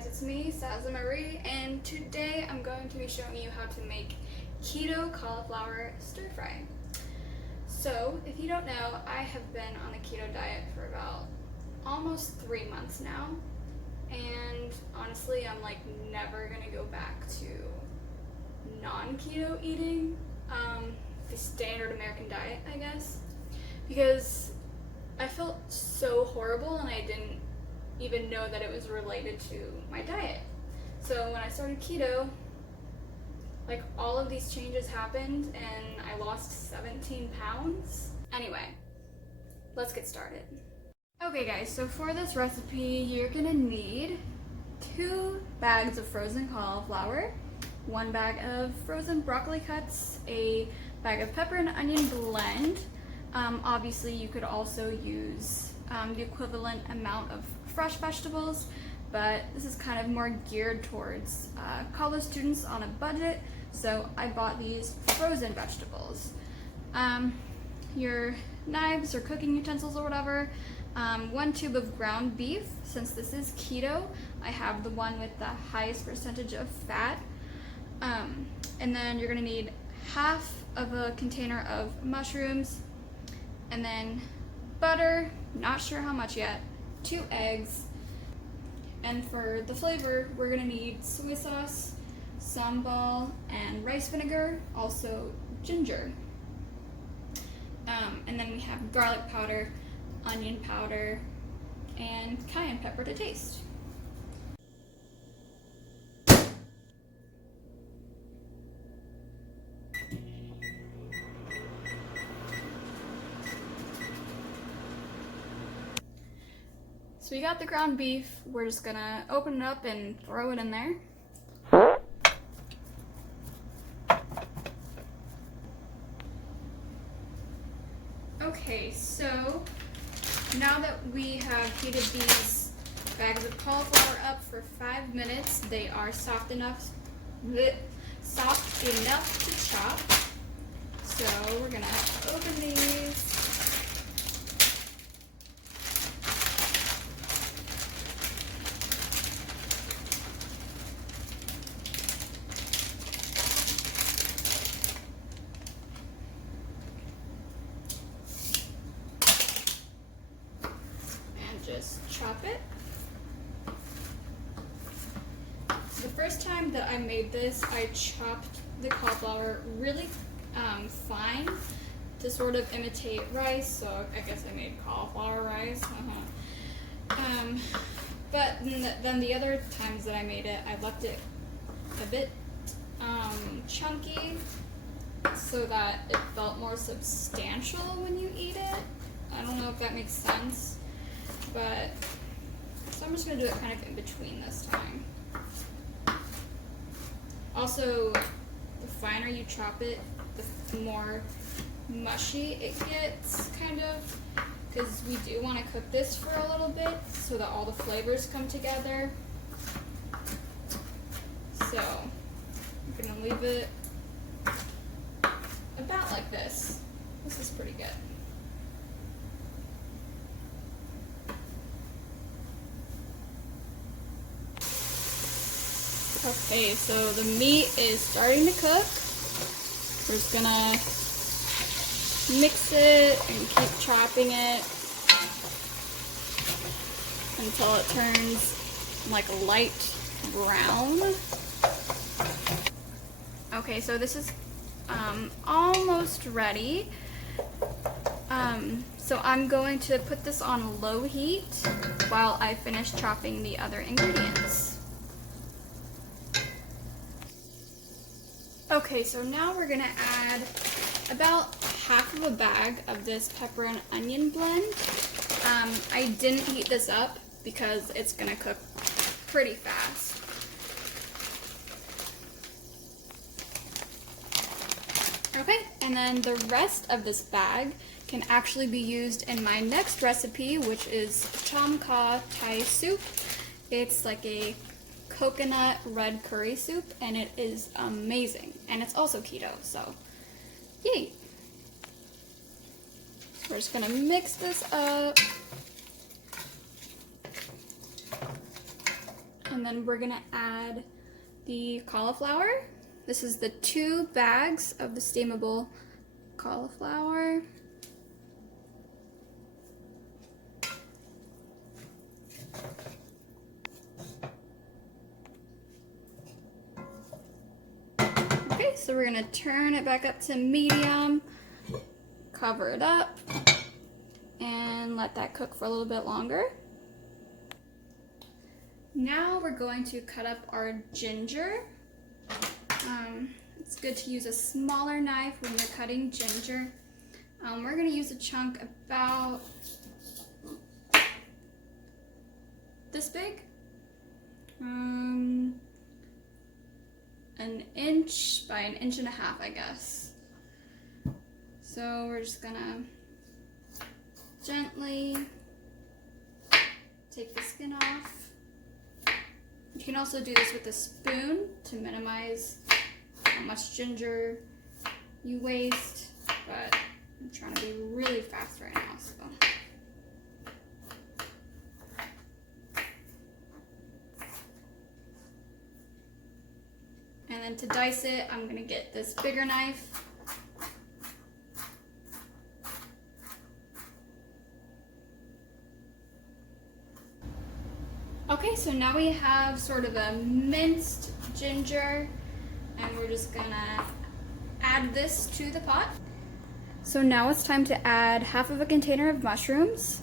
guys, it's me, Saza Marie, and today I'm going to be showing you how to make keto cauliflower stir fry. So, if you don't know, I have been on the keto diet for about almost 3 months now, and honestly, I'm like never gonna go back to non-keto eating, the standard American diet, I guess, because I felt so horrible and I didn't even know that it was related to my diet. So when I started keto, like all of these changes happened and I lost 17 pounds. Anyway, let's get started. Okay guys, so for this recipe, you're gonna need 2 bags of frozen cauliflower, 1 bag of frozen broccoli cuts, a bag of pepper and onion blend. Obviously you could also use the equivalent amount of fresh vegetables, but this is kind of more geared towards college students on a budget, so I bought these frozen vegetables. Your knives or cooking utensils or whatever, 1 tube of ground beef. Since this is keto, I have the one with the highest percentage of fat. And then you're gonna need half of a container of mushrooms, and then butter, not sure how much yet, 2 eggs, and for the flavor, we're gonna need soy sauce, sambal, and rice vinegar, also ginger. And then we have garlic powder, onion powder, and cayenne pepper to taste. So we got the ground beef, we're just gonna open it up and throw it in there. Okay, so now that we have heated these bags of cauliflower up for 5 minutes, they are soft enough to chop. So we're gonna open these. Just chop it. The first time that I made this, I chopped the cauliflower really fine to sort of imitate rice, so I guess I made cauliflower rice. But then the other times that I made it, I left it a bit chunky so that it felt more substantial when you eat it. I don't know if that makes sense. But, so I'm just going to do it kind of in between this time. Also, the finer you chop it, the more mushy it gets, kind of, because we do want to cook this for a little bit so that all the flavors come together. So, I'm going to leave it about like this. This is pretty good. Okay, so the meat is starting to cook. We're just gonna mix it and keep chopping it until it turns like a light brown. Okay, so this is almost ready. So I'm going to put this on low heat while I finish chopping the other ingredients. Okay, so now we're gonna add about half of a bag of this pepper and onion blend. I didn't heat this up because it's gonna cook pretty fast. Okay, and then the rest of this bag can actually be used in my next recipe, which is cham kha Thai soup. It's like a coconut red curry soup, and it is amazing, and it's also keto, so yay. We're just gonna mix this up. And then we're gonna add the cauliflower. This is the 2 bags of the steamable cauliflower. Okay, so we're gonna turn it back up to medium, cover it up, and let that cook for a little bit longer. Now we're going to cut up our ginger. It's good to use a smaller knife when you're cutting ginger. We're going to use a chunk about this big. An inch by an inch and a half, I guess. So we're just going to gently take the skin off. You can also do this with a spoon to minimize how much ginger you waste, but I'm trying to be really fast right now, so. And then to dice it, I'm gonna get this bigger knife. Okay, so now we have sort of a minced ginger, and we're just gonna add this to the pot. So now it's time to add half of a container of mushrooms.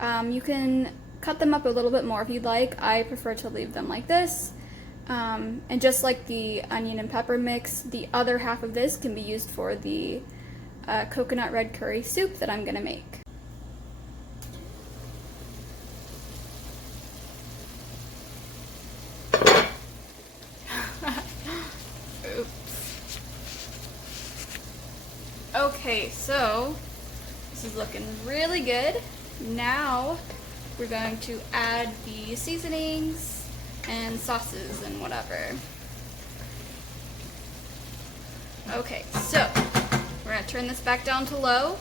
You can cut them up a little bit more if you'd like. I prefer to leave them like this. And just like the onion and pepper mix, the other half of this can be used for the coconut red curry soup that I'm gonna make. Okay, so this is looking really good. Now we're going to add the seasonings and sauces and whatever. Okay, so we're gonna turn this back down to low.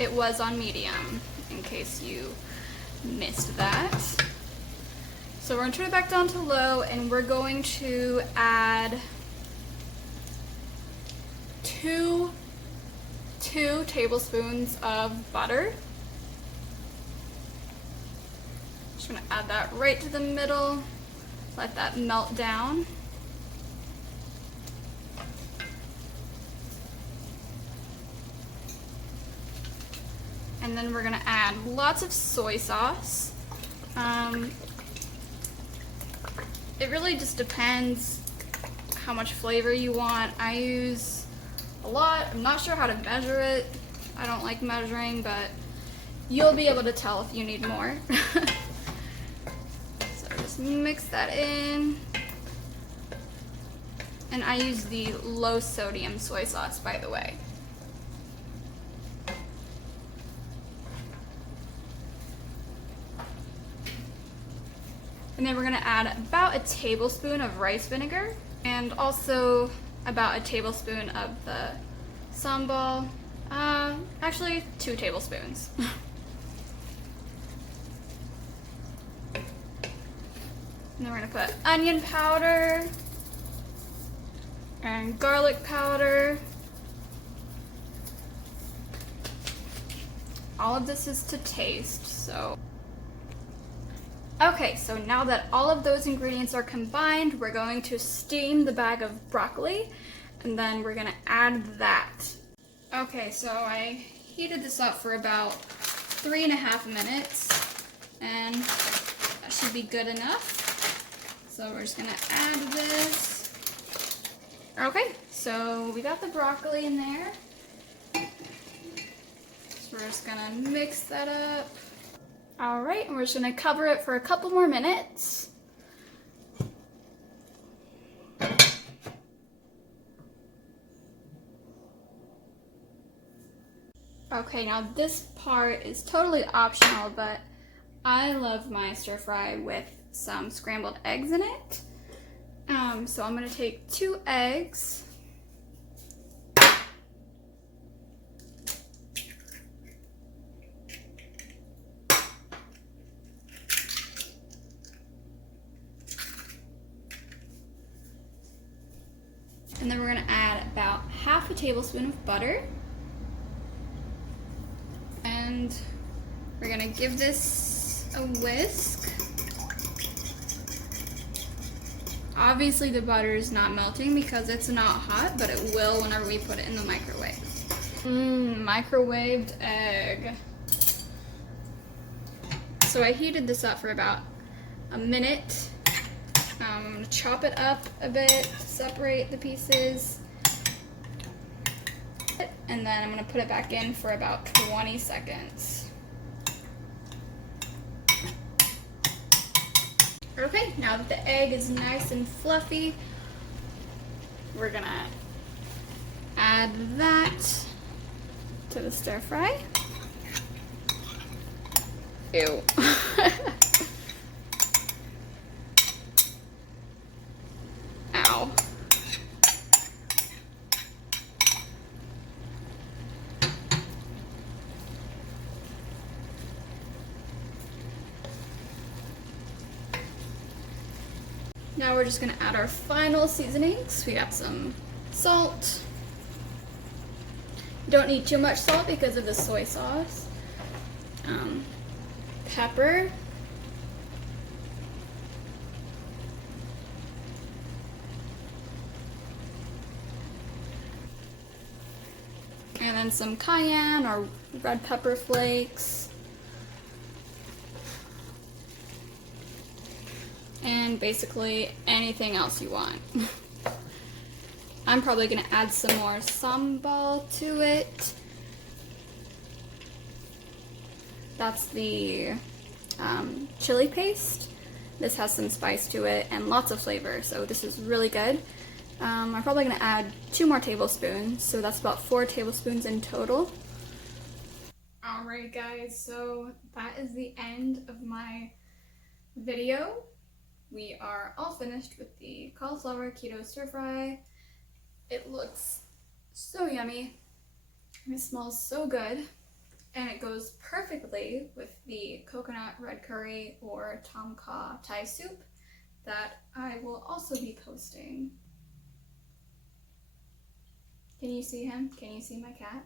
It was on medium, in case you missed that. So we're gonna turn it back down to low, and we're going to add two tablespoons of butter. Just gonna add that right to the middle, let that melt down. And then we're gonna add lots of soy sauce. It really just depends how much flavor you want. I use a lot. I'm not sure how to measure it. I don't like measuring, but you'll be able to tell if you need more. So just mix that in. And I use the low sodium soy sauce, by the way. And then we're gonna add about a tablespoon of rice vinegar, and also about a tablespoon of the sambal. Actually 2 tablespoons. And then we're gonna put onion powder and garlic powder. All of this is to taste, so. Okay, so now that all of those ingredients are combined, we're going to steam the bag of broccoli, and then we're gonna add that. Okay, so I heated this up for about 3.5 minutes, and that should be good enough. So we're just gonna add this. Okay, so we got the broccoli in there. So we're just gonna mix that up. All right, and we're just gonna cover it for a couple more minutes. Okay, now this part is totally optional, but I love my stir fry with some scrambled eggs in it. So I'm gonna take 2 eggs. And then we're gonna add about half a tablespoon of butter. And we're gonna give this a whisk. Obviously the butter is not melting because it's not hot, but it will whenever we put it in the microwave. Microwaved egg. So I heated this up for about a minute. I'm gonna chop it up a bit, separate the pieces, and then I'm gonna put it back in for about 20 seconds. Okay, now that the egg is nice and fluffy, we're gonna add that to the stir fry. Ew. Ow. Now we're just gonna add our final seasonings. We got some salt. You don't need too much salt because of the soy sauce. Pepper. And then some cayenne or red pepper flakes. And basically anything else you want. I'm probably gonna add some more sambal to it. That's the chili paste. This has some spice to it and lots of flavor, so this is really good. I'm probably gonna add 2 more tablespoons, so that's about 4 tablespoons in total. Alright guys, so that is the end of my video. We are all finished with the cauliflower keto stir fry. It looks so yummy. It smells so good. And it goes perfectly with the coconut red curry or tom kha Thai soup that I will also be posting. Can you see him? Can you see my cat?